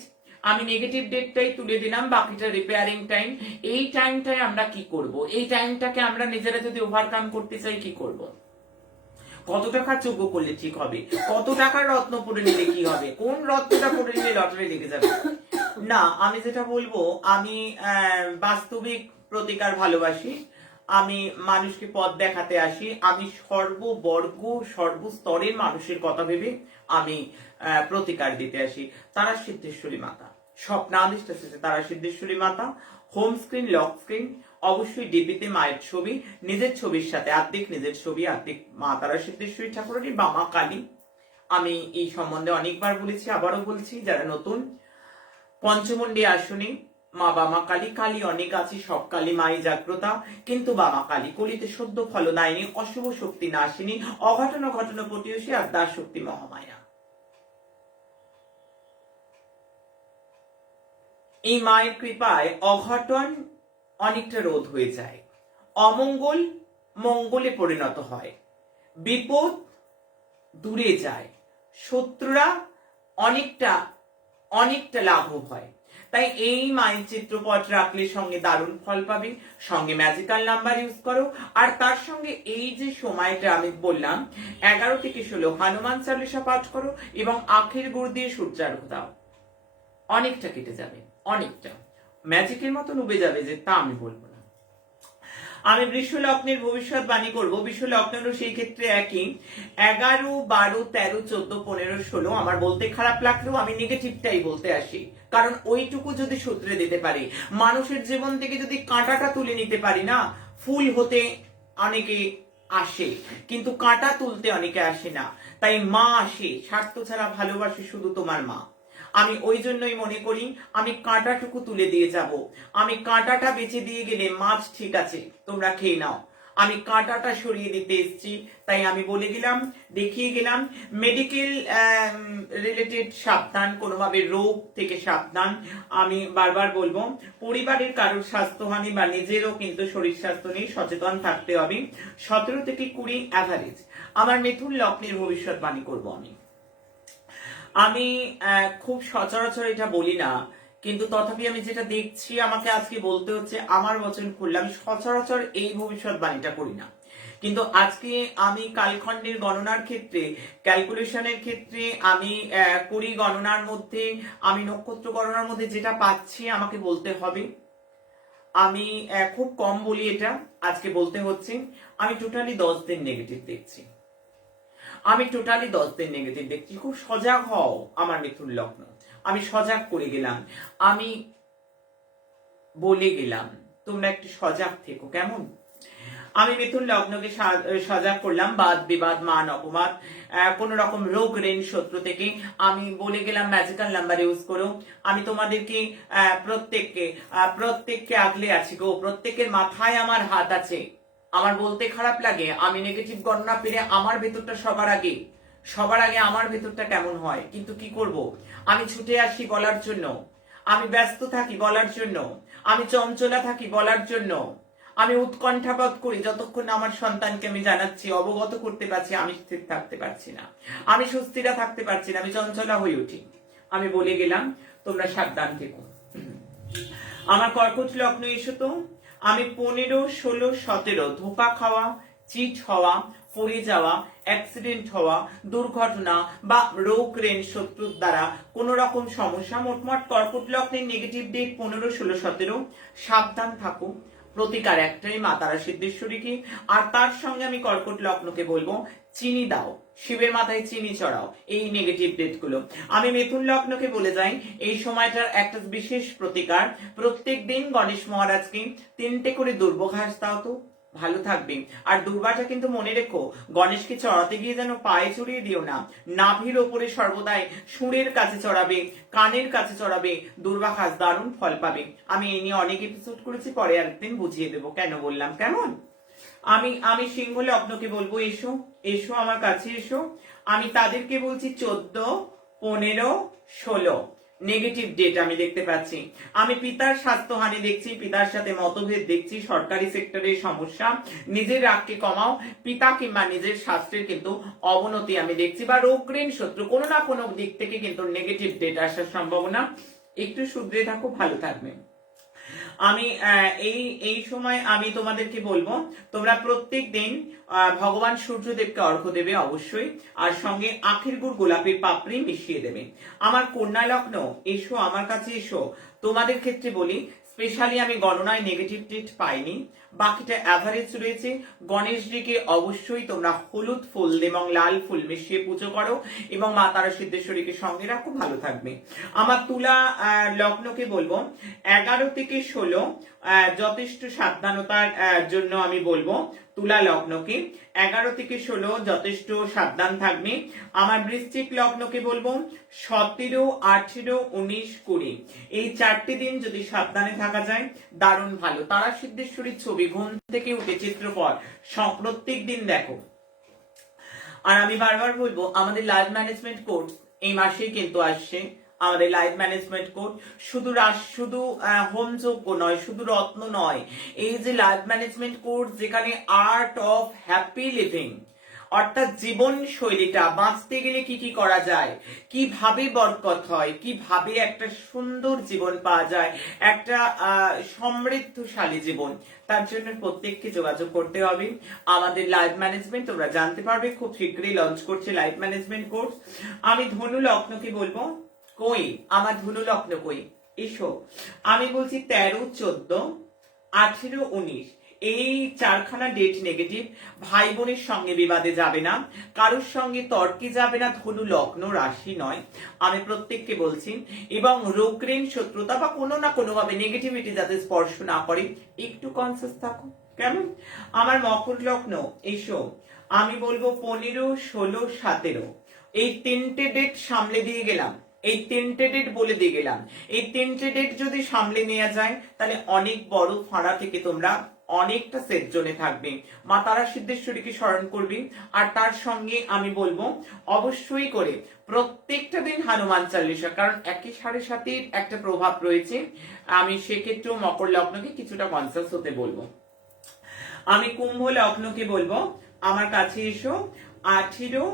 আমি নেগেটিভ ডেটটাই তুলে দিলাম, বাকিটা রিপেয়ারিং টাইম। এই টাইমটায় আমরা কি করব, এই টাইমটাকে আমরা নিজেরা যদি ওভারকাম করতে চাই কি করব, কত টাকা যোগ্য করলে ঠিক হবে, কত টাকার রত্ন পরে নিলে কি হবে, কোন রত্নটা পরে নিলে লটারি লেগে যাবে। না, আমি যেটা বলবো, আমি বাস্তবিক প্রতিকার ভালোবাসি, আমি মানুষকে পথ দেখাতে আসি, আমি সর্ববর্গ সর্বস্তরের মানুষের কথা ভেবে আমি প্রতিকার দিতে আসি। তারা সিদ্ধেশ্বরী মাতা, স্বপ্নাদিষ্ট তারা সিদ্ধেশ্বরী মাতা, হোম স্ক্রিন, লক স্ক্রিন, অবশ্যই ডিপিতে মায়ের ছবি, নিজের ছবির সাথে আত্মিক নিজের ছবি, আত্মিক মা তারা সিদ্ধেশ্বরী ঠাকুরানী বা মা কালী। আমি এই সম্বন্ধে অনেকবার বলেছি, আবারও বলছি, যারা নতুন, পঞ্চমুণ্ডী আসনে মা বামা কালী, কালী অনেক আছে, সব কালী মাই জাগ্রতা, কিন্তু বামা কালী কলিতে সদ্য ফলদায়িনী, অশুভ শক্তি নাশিনী, অঘটন ঘটন প্রতিহসী, আর দাস শক্তি মহামায়া। এই মায়ের কৃপায় অঘটন অনেকটা রোধ হয়ে যায়, অমঙ্গল মঙ্গলে পরিণত হয়, বিপদ দূরে যায়, শত্রুরা অনেকটা লাঘব হয়। তাই এই মায়ের চিত্রপট রাখলে সঙ্গে দারুণ ফল পাবে, সঙ্গে ম্যাজিক্যাল নাম্বার ইউজ করো, আর তার সঙ্গে এই যে সময়টা আমি বললাম 11 থেকে 16 হনুমান চালিসা পাঠ করো এবং আখের গুড় দিয়ে সূর্যার্ঘ দাও, অনেকটা কেটে যাবে, অনেকটা ম্যাজিকের মতো ডুবে যাবে, যে তা আমি বলবো না। আমি বৃষ লগ্নের ভবিষ্যৎবাণী করবো, বৃষ লগ্নেরও সেই ক্ষেত্রে একই, 11, 12, 13, 14, 15, 16 আমার বলতে খারাপ লাগলেও আমি নেগেটিভটাই বলতে আসি, কারণ ওইটুকু যদি সূত্রে দিতে পারি, মানুষের জীবন থেকে যদি কাঁটাটা তুলে নিতে পারি না, ফুল হতে অনেকে আসে কিন্তু কাঁটা তুলতে অনেকে আসে না, তাই মা আসে, স্বার্থ ছাড়া ভালোবাসে শুধু তোমার মা। আমি ওই জন্যই মনে করি আমি কাঁটাটুকু তুলে দিয়ে যাব, আমি কাঁটাটা বেঁচে দিয়ে গেলে মাছ ঠিক আছে তোমরা খেয়ে নাও, আমি কাঁটাটা সরিয়ে দিতে এসেছি। তাই আমি বলে গেলাম, দেখিয়ে গেলাম, মেডিকেল রিলেটেড সাবধান, কোনোভাবে রোগ থেকে সাবধান। আমি বারবার বলবো, পরিবারের কারোর স্বাস্থ্যহানি বা নিজেরও কিন্তু শরীর স্বাস্থ্য নিয়ে সচেতন থাকতে হবে। 17 থেকে 20 অ্যাভারেজ আমার মিথুন লগ্নের ভবিষ্যৎবাণী করব। আমি খুব সচরাচর এটা বলি না, কিন্তু তথাপি আমি যেটা দেখছি আমাকে আজকে বলতে হচ্ছে, আমার বচন খুললে আমি সচরাচর এই ভবিষ্যৎবাণীটা করি না, কিন্তু আজকে আমি কালখণ্ডের গণনার ক্ষেত্রে, ক্যালকুলেশনের ক্ষেত্রে আমি করি গণনার মধ্যে, আমি নক্ষত্র গণনার মধ্যে যেটা পাচ্ছি আমাকে বলতে হবে। আমি খুব কম বলি, এটা আজকে বলতে হচ্ছে। আমি টোটালি 10 দিন নেগেটিভ দেখছি, খুব সজাগ হও আমার মিথুন লগ্ন, আমি সজাগ করে গেলাম, আমি বলে গেলাম তোমরা একটু সজাগ থেকো, কেমন? আমি মিথুন লগ্নকে সজাগ করলাম, বাদ বিবাদ মান অপমান কোন রকম রোগ ঋণ শত্রু থেকে আমি বলে গেলাম, ম্যাজিক্যাল নাম্বার ইউজ করো। আমি তোমাদেরকে প্রত্যেককে আগলে আছি গো, প্রত্যেকের মাথায় আমার হাত আছে। আমার বলতে খারাপ লাগে, আমি নেগেটিভ গণনা পেরে আমার ভেতরটা সবার আগে আমার ভেতরটা কেমন হয়, কিন্তু কি করব, আমি ছুটে আসি বলার জন্য, আমি ব্যস্ত থাকি বলার জন্য, আমি চঞ্চলা থাকি বলার জন্য, আমি উৎকণ্ঠাবোধ করি যতক্ষণ আমার সন্তানকে আমি জানাচ্ছি, অবগত করতে পারছি, আমি স্থির থাকতে পারছি না, আমি সুস্থিরা থাকতে পারছি না, আমি চঞ্চলা হয়ে উঠি। আমি বলে গেলাম তোমরা সাবধান থেকো। আমার কর্কট লগ্ন এসো তো, আমি 15, 16, 17 ধোঁকা খাওয়া, চিট হওয়া, পড়ে যাওয়া, অ্যাক্সিডেন্ট হওয়া, দুর্ঘটনা বা রোগ ঋণ শত্রুর দ্বারা কোন রকম সমস্যা, মোটমাট কর্কট লগ্নের নেগেটিভ ডেট 15, 16, 17। সাবধান থাকো, প্রতিকার একটাই, মা তারা সিদ্ধেশ্বরীকে। আর তার সঙ্গে আমি কর্কট লগ্নকে বলবো, চিনি দাও, শিবের মাথায় চিনি চড়াও এই নেগেটিভ ডেট গুলো। আমি মিথুন লগ্নকে বলে যাই, এই সময়টার একটা বিশেষ প্রতিকার, প্রত্যেক দিন গণেশ মহারাজকে 3টে করে দুর্ব ঘাস দাও তো, ভালো থাকবে। আর দুর্বাটা কিন্তু মনে রেখো, গণেশকে চড়াতে গিয়ে যেন পায়ে চড়িয়ে দিও না, নাভির ওপরে সর্বদাই সুরের কাছে চড়াবে, কানের কাছে চড়াবে, দুর্বা খাস দারুণ ফল পাবে। আমি এই নিয়ে অনেক এপিসোড করেছি, পরে একদিন বুঝিয়ে দেবো কেন বললাম, কেমন? আমি আমি সিংহ লগ্নকে বলবো এসো, এসো আমার কাছে এসো। আমি তাদেরকে বলছি 14, 15, 16 নেগেটিভ ডেট আমি দেখতে পাচ্ছি। আমি পিতার স্বাস্থ্যহানি দেখছি, পিতার সাথে মতভেদ দেখছি, সরকারি সেক্টরের সমস্যা, নিজের রাগকে কমাও, পিতা কিংবা নিজের স্বাস্থ্যের কিন্তু অবনতি আমি দেখছি, বা রোগঋণ শত্রু কোনো না কোনো দিক থেকে কিন্তু নেগেটিভ ডেট আসার সম্ভাবনা। একটু শুধরে থাকো, ভালো থাকবে। আমি এই সময় আমি তোমাদেরকে বলবো, তোমরা প্রত্যেক দিন ভগবান সূর্যদেবকে অর্ঘ্য দেবে অবশ্যই, আর সঙ্গে আখের গুড় গোলাপের পাপড়ি মিশিয়ে দেবে। আমার কন্যা লগ্ন, এসো আমার কাছে এসো। তোমাদের ক্ষেত্রে বলি, স্পেশালি আমি গণনায় নেগেটিভ ডেট পাইনি, বাকিটা অ্যাভারেজ রয়েছে। গণেশজিকে অবশ্যই তোমরা হলুদ ফুল এবং লাল ফুল মিশিয়ে পুজো করো, এবং মা তারা সিদ্ধেশ্বরীকে সঙ্গে রাখো, ভালো থাকবে। আমার তুলা লগ্নকে বলবো 11 থেকে 16 যথেষ্ট সাবধানতার জন্য আমি বলবো তুলা লগ্নকে 11 থেকে 16 যথেষ্ট সাবধান থাকবে। আমার বৃশ্চিক লগ্নকে বলবো 17, 18, 19, 20 এই 4টি দিন যদি সাবধানে থাকা যায় দারুণ ভালো। তারা সিদ্ধেশ্বরীর ছবি ঘুম থেকে উঠে চিত্রপট প্রত্যেক দিন দেখো। আর আমি বারবার বলবো, আমাদের লাইফ ম্যানেজমেন্ট কোর্স এই মাসেই কিন্তু আসছে। আমাদের লাইফ ম্যানেজমেন্ট কোর্স শুধু হোম যোগ্য নয়, শুধু রত্ন নয়, এই যে লাইফ ম্যানেজমেন্ট কোর্স যেখানে আর্ট অফ হ্যাপি লিভিং, অর্থাৎ জীবন শৈলীটা বাঁচতে গেলে কি কি করা যায়, কিভাবে বরকত হয়, কিভাবে একটা সুন্দর জীবন পাওয়া যায়, একটা সমৃদ্ধশালী জীবন, তার জন্য প্রত্যেককে যোগাযোগ করতে হবে। আমাদের লাইফ ম্যানেজমেন্ট তোমরা জানতে পারবে, খুব শীঘ্রই লঞ্চ করছে লাইফ ম্যানেজমেন্ট কোর্স। আমি ধনু লগ্নকে বলবো, কই আমার ধনু লগ্ন কই, এসো। আমি বলছি 13, 14, 18, 19 এই 4খানা ডেট নেগেটিভ। ভাই বোনের সঙ্গে বিবাদে যাবে না, কারোর সঙ্গে তর্কে যাবে না, ধনু লগ্ন রাশি নয়, আমি প্রত্যেককে বলছি। এবং রোগঋণ শত্রুতা বা কোনো না কোনো ভাবে নেগেটিভিটি যাতে স্পর্শ না করে, একটু কনসিয়াস থাকো, কেমন? আমার মকর লগ্ন, এসো। আমি বলবো 15, 16, 17 এই 3টে ডেট সামলে দিয়ে গেলাম, এই 3টে ডেট বলে দিয়ে গেলাম। এই 3টে ডেট যদি সামলে নেওয়া যায় তাহলে অনেক বড় ফাঁড়া থেকে তোমরা অনেকটা সেফ জোনে থাকবে। মা তারা সিদ্ধেশ্বরীকে স্মরণ করবি, আর তার সঙ্গে আমি বলবো অবশ্যই করে প্রত্যেকটা দিন হনুমান চালিসা, কারণ 1.7.7 একটা প্রভাব রয়েছে। আমি সেক্ষেত্রেও মকর লগ্নকে কিছুটা কনসাস হতে বলবো। আমি কুম্ভ লগ্নকে বলবো আমার কাছে এসো 18,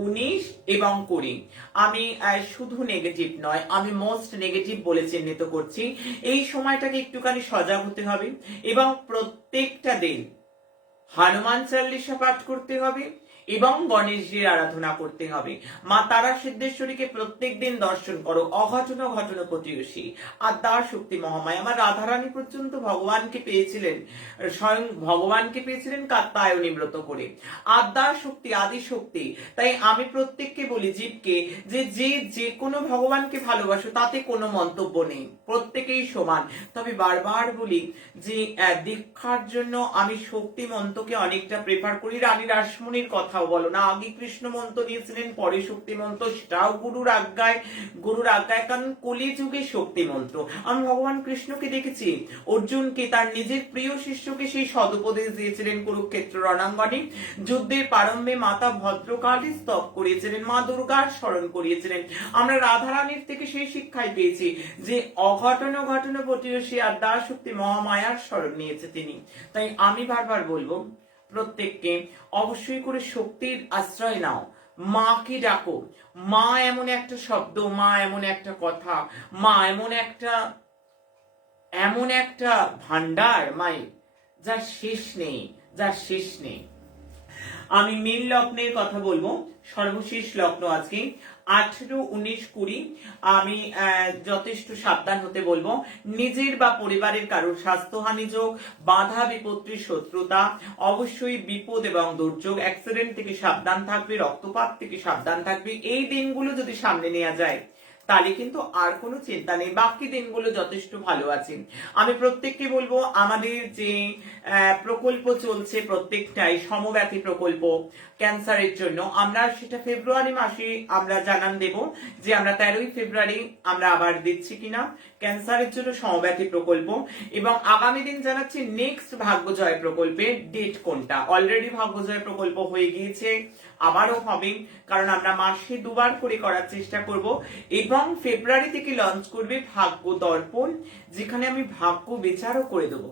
19 এবং 20। আমি শুধু নেগেটিভ নয়, আমি মোস্ট নেগেটিভ বলে চিহ্নিত করছি। এই সময়টাকে একটুখানি সজাগ হতে হবে, এবং প্রত্যেকটা দিন হনুমান চালিসা পাঠ করতে হবে এবং গণেশজির আরাধনা করতে হবে। মা তারা সিদ্ধেশ্বরীকে প্রত্যেক দিন দর্শন করো, অঘটন ঘটন প্রতিবেশী আদ্যা শক্তি মহামায়া। আমার রাধারানী পর্যন্ত ভগবানকে পেয়েছিলেন, স্বয়ং ভগবানকে পেয়েছিলেন কাত্যায়নী ব্রত করে। আদ্যা শক্তি, আদি শক্তি। তাই আমি প্রত্যেককে বলি, জীবকে, যে কোনো ভগবানকে ভালোবাসো, তাতে কোনো মন্তব্য নেই, প্রত্যেকেই সমান। তবে বারবার বলি যে দীক্ষার জন্য আমি শক্তি মন্ত্রকে অনেকটা প্রেফার করি। রানী রাসমণির কথাও বলো না, আগে কৃষ্ণ মন্ত্র নিয়েছিলেন, পরে শক্তি মন্ত্র, সেটাও গুরুর আজ্ঞায়, কারণ কলিযুগে শক্তি মন্ত্র। আমি ভগবান কৃষ্ণকে দেখেছি, অর্জুনকে, তার নিজের প্রিয় শিষ্যকে সেই সদুপদেশ দিয়েছিলেন কুরুক্ষেত্র রণাঙ্গনে। যুদ্ধের প্রারম্ভে মাতা ভদ্রকালী স্তব করিয়েছিলেন, মা দুর্গার স্মরণ করিয়েছিলেন। আমরা রাধারানীর থেকে সেই শিক্ষাই পেয়েছি যে অঘটন প্রতিবেশী আদ্যা শক্তি মহামায়ার স্মরণ নিয়েছে তিনি। তাই আমি বারবার বলবো প্রত্যেককে অবশ্যই করে শক্তির আশ্রয় নাও, মাকে ডাকো। মা এমন একটা শব্দ, মা এমন একটা কথা, মা এমন একটা ভান্ডার মাই, যার শেষ নেই, যার শেষ নেই। আমি মীন লগ্নের কথা বলবো, সর্বশেষ লগ্ন আজকে 18, 19, 20। আমি যথেষ্ট সাবধান হতে বলবো। নিজের বা পরিবারের কারোর স্বাস্থ্যহানি যোগ, বাধা বিপত্তি, শত্রুতা, অবশ্যই বিপদ এবং দুর্যোগ, অ্যাক্সিডেন্ট থেকে সাবধান থাকবে, রক্তপাত থেকে সাবধান থাকবে। এই দিনগুলো যদি সামনে নেওয়া যায় তাহলে কিন্তু আর কোনো চিন্তা নেই, বাকি দিনগুলো যথেষ্ট ভালো আছে। আমি প্রত্যেককে বলবো আমাদের যে প্রকল্প চলছে প্রত্যেকটাই সমব্যাপী প্রকল্প ক্যান্সারের জন্য, আমরা সেটা ফেব্রুয়ারি মাসে আমরা জানান দেব যে আমরা 13ই ফেব্রুয়ারি আমরা আবার দিচ্ছি কিনা ক্যান্সারের জন্য সমব্যাপী প্রকল্প। এবং আগামী দিন জানাচ্ছি নেক্সট ভাগ্যজয় প্রকল্পের ডেট কোনটা। অলরেডি ভাগ্যজয় প্রকল্প হয়ে গিয়েছে, আবারও হবে, কারণ আমরা মাসে 2 বার করে করার চেষ্টা করব। এবং ফেব্রুয়ারি থেকে লঞ্চ করবে ভাগ্য দর্পণ, যেখানে আমি ভাগ্য বিচারও করে দেবো।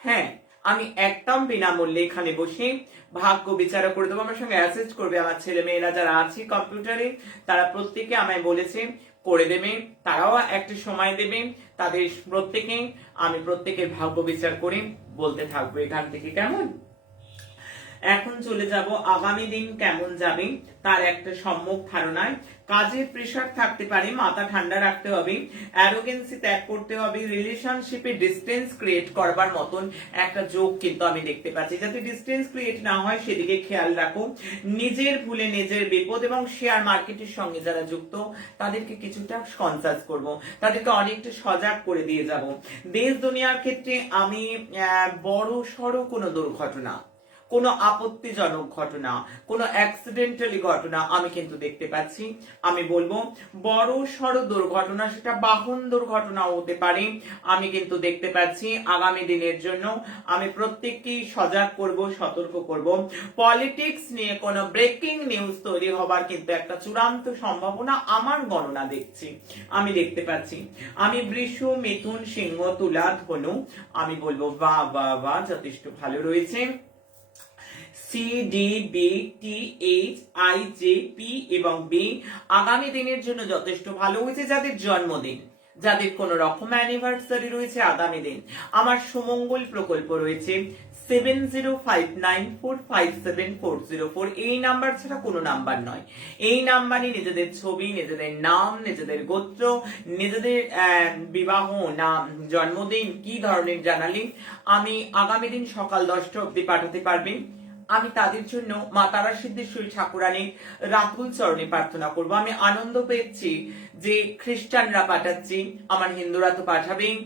হ্যাঁ, আমি একদম বিনামূল্যে এখানে বসে ভাগ্য বিচারও করে দেবো। আমার সঙ্গে অ্যাসিস্ট করবে আমার ছেলে মেয়েরা যারা আছে কম্পিউটারে, তারা প্রত্যেকে আমায় বলেছে করে দেবে, তারাও একটা সময় দেবে, তাদের প্রত্যেকে আমি প্রত্যেকের ভাগ্য বিচার করে বলতে থাকবো এখান থেকে। কেমন? এখন চলে যাব আগামী দিন কেমন যাবে তার একটা সম্যক ধারণায়। কাজের প্রেসার থাকতে পারে, মাথা ঠান্ডা রাখতে হবে, অ্যারোগেন্সি ত্যাগ করতে হবে, রিলেশনশিপে ডিস্টেন্স ক্রিয়েট করবার মতন একটা যোগ কিন্তু আমি দেখতে পাচ্ছি। যাতে ডিস্টেন্স ক্রিয়েট না হয় সেদিকে খেয়াল রাখো। নিজের ভুলে নিজের বিপদ, এবং শেয়ার মার্কেটের সঙ্গে যারা যুক্ত তাদেরকে কিছুটা কনসাস করব, তাদেরকে অনেকটা সজাগ করে দিয়ে যাব। দেশ দুনিয়ার ক্ষেত্রে আমি বড় সড়ো কোনো দুর্ঘটনা, কোনো আপত্তিজনক ঘটনা, কোনো অ্যাক্সিডেন্টালি ঘটনা আমি কিন্তু দেখতে পাচ্ছি। আমি বলবো বড় সড় দুর্ঘটনা, সেটা বাহন দুর্ঘটনাও হতে পারে, আমি কিন্তু দেখতে পাচ্ছি আগামী দিনের জন্য। আমি প্রত্যেককেই সজাগ করব, সতর্ক করব। পলিটিক্স নিয়ে কোনো ব্রেকিং নিউজ তৈরি হবার কিন্তু একটা চূড়ান্ত সম্ভাবনা আমার গণনা দেখছি, আমি দেখতে পাচ্ছি। আমি বৃষ, মিথুন, সিংহ, তুলা, ধনু, আমি বলবো বাহ বাহ বাহ, যথেষ্ট ভালো রয়েছে। C, D, B, T, H, I, J, P এবং বি আগামী দিনের জন্য যথেষ্ট ভালো হয়েছে। যাদের জন্মদিন, যাদের কোন রকম অ্যানিভার্সারি রয়েছে আগামী দিন, আমার সুমঙ্গল প্রকল্প রয়েছে 7059457404। এই নাম্বার ছাড়া কোনো নাম্বার নয়। এই নাম্বারে নিজেদের ছবি, নিজেদের নাম, নিজেদের গোত্র, নিজেদের বিবাহ, নাম, জন্মদিন কি ধরনের জানালে আমি আগামী দিন সকাল 10টা অবধি পাঠাতে পারবেন। আমি তাদের জন্য মা তারা সিদ্ধেশ্বরী ঠাকুরানীর রাতুল চরণে প্রার্থনা করব। আমি আনন্দ পেয়েছি যে খ্রিস্টানরা পাঠাচ্ছি, আমার হিন্দুরা তো পাঠাবেই।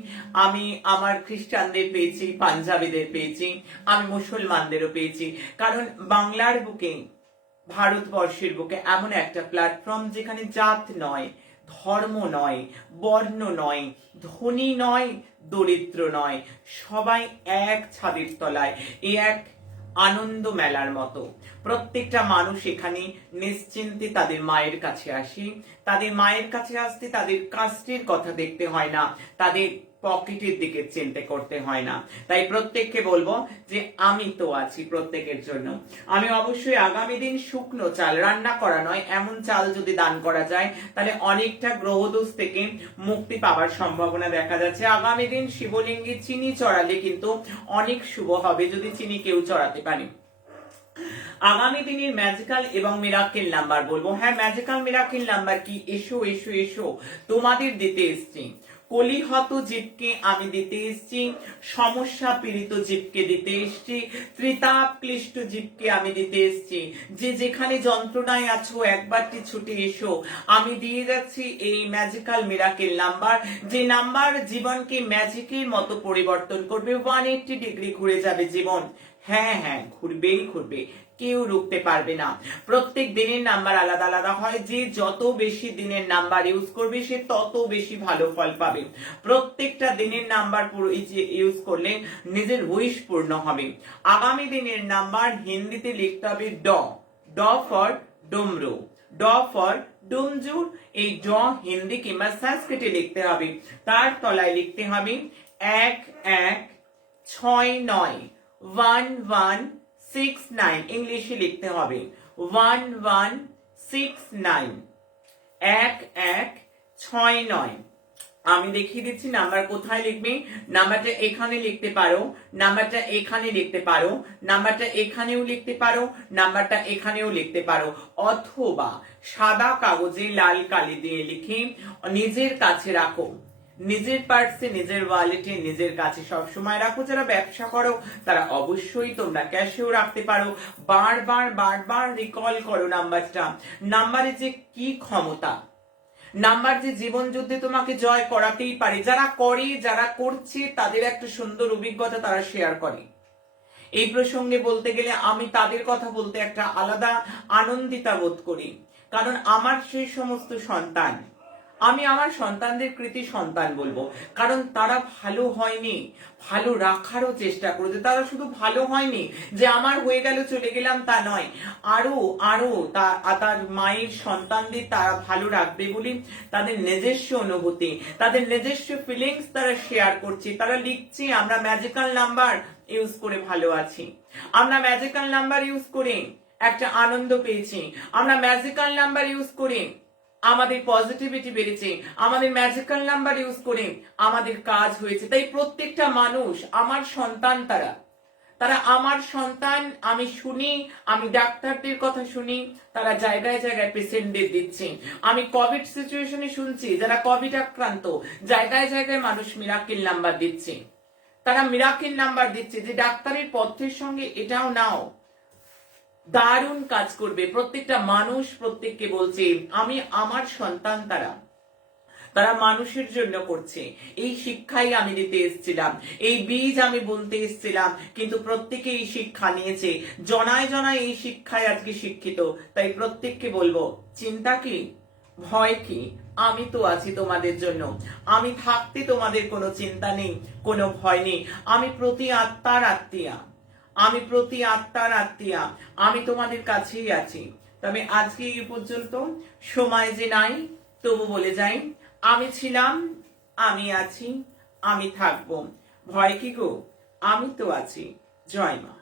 আমি আমার খ্রিস্টানদের পেয়েছি, পাঞ্জাবিদের পেয়েছি, আমি মুসলমানদেরও পেয়েছি। কারণ বাংলার বুকে, ভারতবর্ষের বুকে এমন একটা প্ল্যাটফর্ম যেখানে জাত নয়, ধর্ম নয়, বর্ণ নয়, ধনী নয়, দরিদ্র নয়, সবাই এক ছাদের তলায়, এক আনন্দ মেলার মতো প্রত্যেকটা মানুষ এখানে নিশ্চিন্তে তাদের মায়ের কাছে আসি। তাদের মায়ের কাছে আসতে তাদের কাস্টের কথা দেখতে হয় না, তাদের পকেটের দিকে চিন্তা করতে হয় না। তাই প্রত্যেককে বলবো যে আমি তো আছি প্রত্যেকের জন্য। আমি অবশ্যই আগামী দিন শুকনো চাল, রান্না করা নয়, এমন চাল যদি দান করা যায় তাহলে অনেকটা গ্রহদোষ থেকে মুক্তি পাওয়ার সম্ভাবনা দেখা যাচ্ছে। আগামী দিন শিবলিঙ্গে চিনি চড়ালে কিন্তু অনেক শুভ হবে, যদি চিনি কেউ চড়াতে পারে। আগামী দিনের ম্যাজিক্যাল এবং মিরাকেল নাম্বার বলবো। হ্যাঁ, ম্যাজিক্যাল মিরাকেল নাম্বার কি? এসো এসো এসো, তোমাদের দিতে এসছি। কলিহত জীবকে আমি দিতে এসছি, সমস্যা পীড়িত জীবকে দিতে এসছি, ত্রিতাপ ক্লিষ্ট জীবকে আমি দিতে এসছি। যে যেখানে যন্ত্রণায় আছো একবারটি ছুটে এসো, আমি দিয়ে যাচ্ছি এই ম্যাজিক্যাল মিরাকেল নাম্বার, যে নাম্বার জীবনকে ম্যাজিকের মতো পরিবর্তন করবে। 180 ডিগ্রি ঘুরে যাবে জীবন। হ্যাঁ হ্যাঁ, ঘুরবেই ঘুরবে, কেউ রুখতে পারবে না। প্রত্যেক দিনের নাম্বার আলাদা আলাদা হয়, যে যত বেশি দিনের নাম্বার ইউজ করবে সে তত বেশি ভালো ফল পাবে। প্রত্যেকটা দিনের নাম্বার ইউজ করলে নিজের উইশ পূর্ণ হবে। আগামী দিনের নাম্বার হিন্দিতে লিখতে হবে ড, ড ফর ডমরু, ড ফর ডুমজুর। এই ড হিন্দি কিংবা সংস্কৃতে লিখতে হবে, তার তলায় লিখতে হবে 1169 1169, ইংলিশে লিখতে হবে 1169 1169। আমি দেখিয়ে দিচ্ছি নাম্বার কোথায় লিখবে। নাম্বারটা এখানে লিখতে পারো, নাম্বারটা এখানে লিখতে পারো, নাম্বারটা এখানেও লিখতে পারো, নাম্বারটা এখানেও লিখতে পারো, অথবা সাদা কাগজে লাল কালি দিয়ে লিখে নিজের কাছে রাখো, নিজের পার্সে, নিজের ওয়ালেটে, নিজের কাছে সবসময় রাখো। যারা ব্যবসা করো তারা অবশ্যই তোমরা ক্যাশেও রাখতে পারো। বারবার বারবার রিকল করো নাম্বারটা। নাম্বারে যে কি ক্ষমতা, নাম্বার যে জীবন যুদ্ধে তোমাকে জয় করাতেই পারে, যারা করে, যারা করছে, তাদের একটা সুন্দর অভিজ্ঞতা তারা শেয়ার করে। এই প্রসঙ্গে বলতে গেলে আমি তাদের কথা বলতে একটা আলাদা আনন্দিতা বোধ করি, কারণ আমার সেই সমস্ত সন্তান, আমি আমার সন্তানদের কৃতি সন্তান বলবো, কারণ তারা ভালো হয়নি, ভালো রাখারও চেষ্টা করেছে। তারা শুধু ভালো হয়নি যে আমার হয়ে গেল চলে গেলাম তা নয়, আরো আরো তার মায়ের সন্তানদের তারা ভালো রাখবে বলে তাদের নিজস্ব অনুভূতি, তাদের নিজস্ব ফিলিংস তারা শেয়ার করছে। তারা লিখছে আমরা ম্যাজিক্যাল নাম্বার ইউজ করে ভালো আছি, আমরা ম্যাজিক্যাল নাম্বার ইউজ করে একটা আনন্দ পেয়েছি, আমরা ম্যাজিক্যাল নাম্বার ইউজ করে আমাদের পজিটিভিটি বেড়েছে, আমাদের ম্যাজিক্যাল নাম্বার ইউজ করে আমাদের কাজ হয়েছে। তাই প্রত্যেকটা মানুষ আমার সন্তান, তারা আমার সন্তান। আমি শুনি, আমি ডাক্তারদের কথা শুনি, তারা জায়গায় জায়গায় পেশেন্টদের দিচ্ছে। আমি কোভিড সিচুয়েশনে শুনছি যারা কোভিড আক্রান্ত, জায়গায় জায়গায় মানুষ মিরাকেল নাম্বার দিচ্ছে, তারা মিরাকেল নাম্বার দিচ্ছে যে ডাক্তারের পথ্যের সঙ্গে এটাও নাও, দারুণ কাজ করবে। প্রত্যেকটা মানুষ প্রত্যেককে বলছে আমি আমার সন্তান, তারা মানুষের জন্য করছে। এই শিক্ষাই আমি দিতে এসেছিলাম, এই বীজ আমি বলতে এসেছিলাম, কিন্তু প্রত্যেকে এই শিক্ষা নিয়েছে, জনায় জনায় এই শিক্ষায় আজকে শিক্ষিত। তাই প্রত্যেককে বলবো চিন্তা কি, ভয় কি, আমি তো আছি তোমাদের জন্য। আমি থাকতে তোমাদের কোনো চিন্তা নেই, কোনো ভয় নেই। আমি প্রতি আত্মার আত্মীয়া, আমি প্রতি আত্মার আত্মীয়া, আমি তোমাদের কাছেই আছি। তবে আজকে এই পর্যন্ত, সময় যে নাই তবু বলে যাই আমি ছিলাম, আমি আছি, আমি থাকবো। ভয় কি গো, আমি তো আছি। জয় মা।